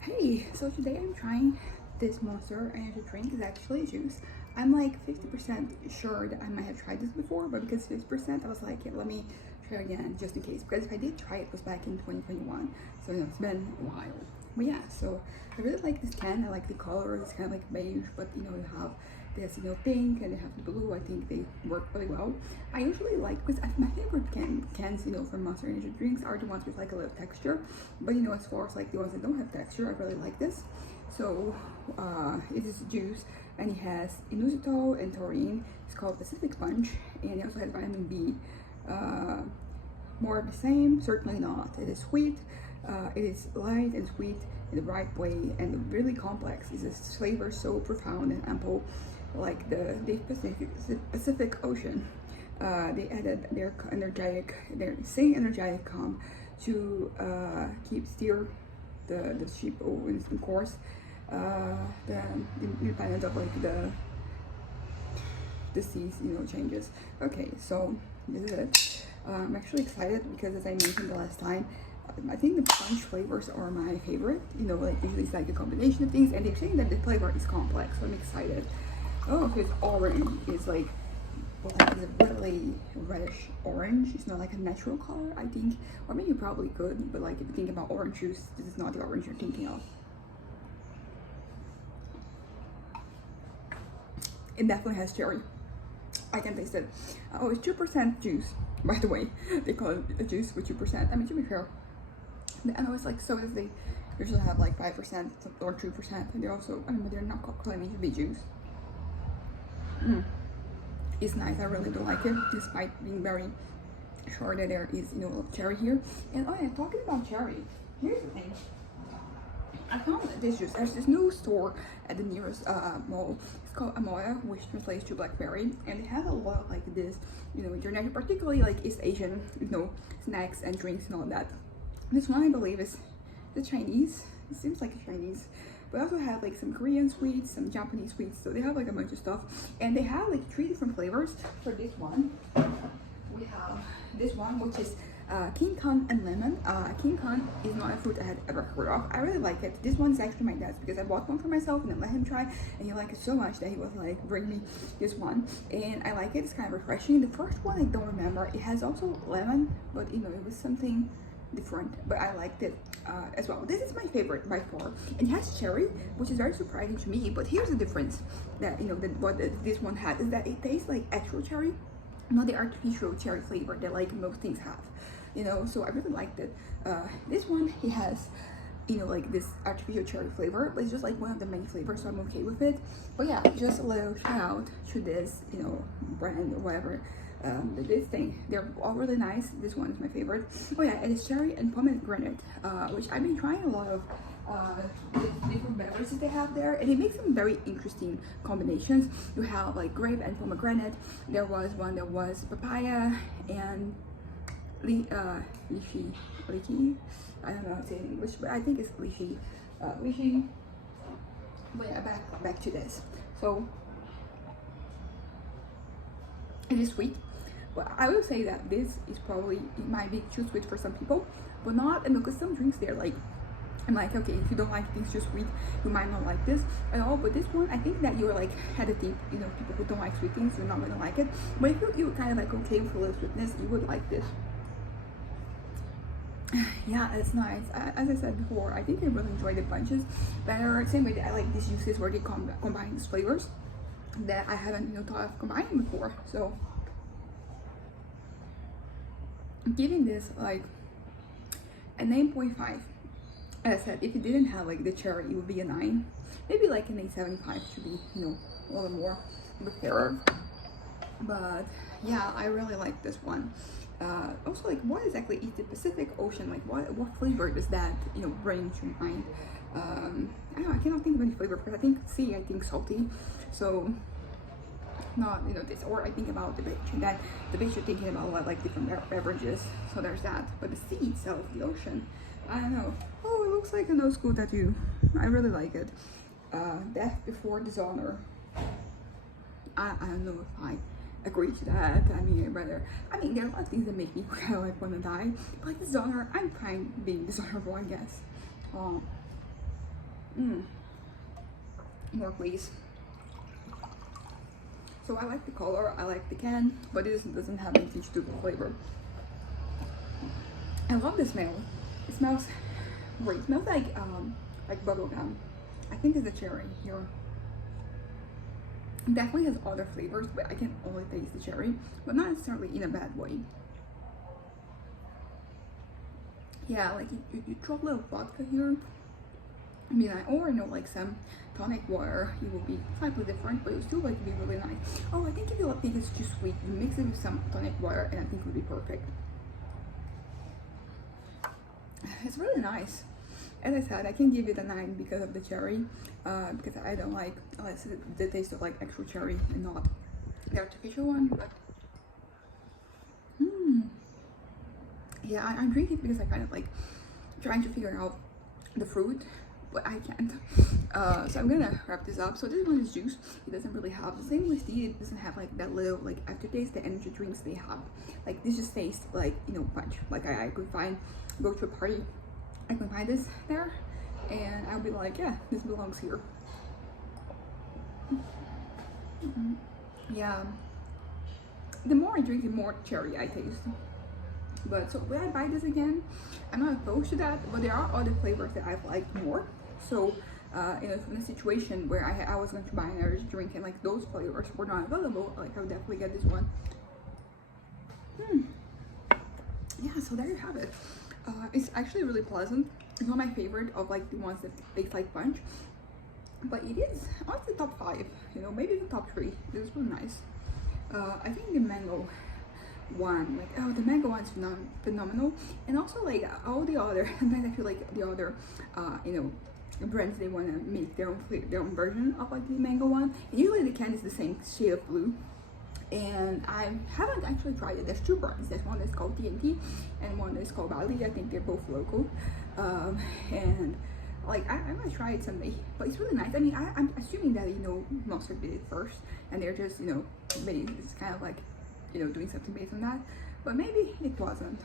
Hey, so today I'm trying this Monster energy drink. It's actually juice. I'm like 50% sure that I might have tried this before, but because 50%, I was like, yeah, let me try again just in case. Because if I did try it, was back in 2021, so it's been a while. But yeah, so I really like this can. I like the color. It's kind of like beige, but you have this pink and they have the blue. I think they work really well. I usually like, because my favorite cans from Monster energy drinks are the ones with like a little texture, but as far as like the ones that don't have texture, I really like this. So it is juice and it has inositol and taurine. It's called Pacific Punch, and it also has vitamin B. More of the same? Certainly not. It is sweet. It is light and sweet in the right way and really complex. It's a flavor so profound and ample, like the Pacific Ocean. They added their same energetic calm to keep steer the ship in course. The independent of like the seas changes. Okay, so this is it. I'm actually excited because, as I mentioned the last time, I think the punch flavors are my favorite. Like usually it's like a combination of things, and they're saying that the flavor is complex, so I'm excited. Oh, so it's orange. It's like, it's a really reddish orange. It's not like a natural color, I think. Or maybe you probably could, but like if you think about orange juice, this is not the orange you're thinking of. It definitely has cherry. I can taste it. Oh, it's 2% juice, by the way. They call it a juice with 2%. I mean, to be fair, I know it's like sodas, they usually have like 5% or 2%, and they're also, but they're not claiming to be juice. It's nice. I really do like it, despite being very sure that there is, cherry here. And oh yeah, talking about cherry, here's the thing. I found this juice. There's this new store at the nearest mall. It's called Amoya, which translates to blackberry, and it has a lot of like this, international, particularly like East Asian, snacks and drinks and all that. This one I believe is the Chinese. It seems like a Chinese. But I also have like some Korean sweets, some Japanese sweets. So they have like a bunch of stuff, and they have like 3 different flavors for this one. We have this one, which is King Kong and lemon. King Kong is not a fruit I had ever heard of. I really like it. This one's actually my dad's because I bought one for myself and then let him try, and he liked it so much that he was like, bring me this one. And I like it. It's kind of refreshing. The first one I don't remember. It has also lemon, but it was something different, but I liked it as well. This is my favorite by far. It has cherry, which is very surprising to me, but here's the difference that this one had is that it tastes like actual cherry, not the artificial cherry flavor that like most things have. So I really liked it. This one, it has like this artificial cherry flavor, but it's just like one of the main flavors, so I'm okay with it. But yeah, just a little shout out to this brand or whatever. This thing, they're all really nice. This one is my favorite. Oh yeah, it is cherry and pomegranate, which I've been trying a lot of different beverages they have there, and it makes some very interesting combinations. You have like grape and pomegranate. There was one that was papaya and lychee. I don't know how to say it in English, but I think it's lychee. But yeah, back to this. So it is sweet, but I will say that this is probably, it might be too sweet for some people, but not, because some drinks they're like, I'm like, okay, if you don't like things too sweet, you might not like this at all. But this one, I think that you're like at a deep, people who don't like sweet things, you're not gonna like it. But if you're kind of like okay with a little sweetness, you would like this. Yeah, it's nice. As I said before, I think I really enjoy the punches better. Same way that I like these juices where they combine these flavors that I haven't thought of combining before. So I'm giving this like a 9.5. As I said, if it didn't have like the cherry, it would be a 9. Maybe like an 8.75 to be a little more fairer. But yeah, I really like this one. Also, like, what exactly is the Pacific Ocean? Like, what flavor does that bring to mind? I don't know, I cannot think of any flavor because I think salty. So not this, or I think about the beach, and then the beach you're thinking about a lot like different beverages. So there's that. But the sea itself, the ocean, I don't know. Oh, it looks like a no school tattoo. I really like it. Death Before Dishonor. I don't know if I agree to that. I mean, there are a lot of things that make me kind of like want to die. But like dishonor, I'm fine being dishonorable, I guess. More please. So I like the color, I like the can, but this doesn't have anything to do with flavor. I love the smell. It smells great. It smells like bubble gum. I think it's the cherry here. It definitely has other flavors, but I can only taste the cherry, but not necessarily in a bad way. Yeah, like you drop a little vodka here. I mean, or like some tonic water, it will be slightly different, but it will still like be really nice. Oh, I think if you think it's too sweet, you mix it with some tonic water, and I think it would be perfect. It's really nice. As I said, I can give it a 9 because of the cherry, because I don't like the taste of like actual cherry and not the artificial one. But yeah, I'm drinking it because I kind of like trying to figure out the fruit, but I can't. So I'm gonna wrap this up. So this one is juice. It doesn't really have the same with tea. It doesn't have like that little like aftertaste the energy drinks they have. Like this just tastes like, you know, punch. Like I could go to a party, I can find this there, and I'll be like, yeah, this belongs here. Yeah. The more I drink, the more cherry I taste. But so will I buy this again? I'm not opposed to that, but there are other flavors that I've liked more. So in a situation where I was going to buy an energy drink and like those flavors were not available, like I would definitely get this one. Yeah, so there you have it. It's actually really pleasant. It's not my favorite of like the ones that taste like punch, but it is on the top 5, you know, maybe the top 3. This is really nice. I think the mango one, like, oh, the mango one's phenomenal, and also like all the other, sometimes I feel like the other you know, brands, they want to make their own version of like the mango one, and usually the can is the same shade of blue, and I haven't actually tried it. There's 2 brands. There's one that's called TNT and one that's called Bali. I think they're both local, and like I might try it someday, but it's really nice. I mean, I'm assuming that, you know, Monster did it first and they're just, you know, it's kind of like, you know, doing something based on that, but maybe it wasn't.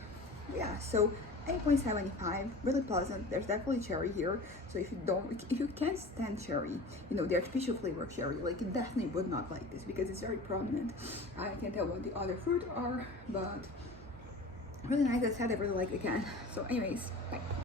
Yeah, so 8.75, really pleasant. There's definitely cherry here, so if you can't stand cherry, you know, the artificial flavor of cherry, like you definitely would not like this because it's very prominent. I can't tell what the other fruit are, but really nice. As I said, I really like the can. So anyways, bye.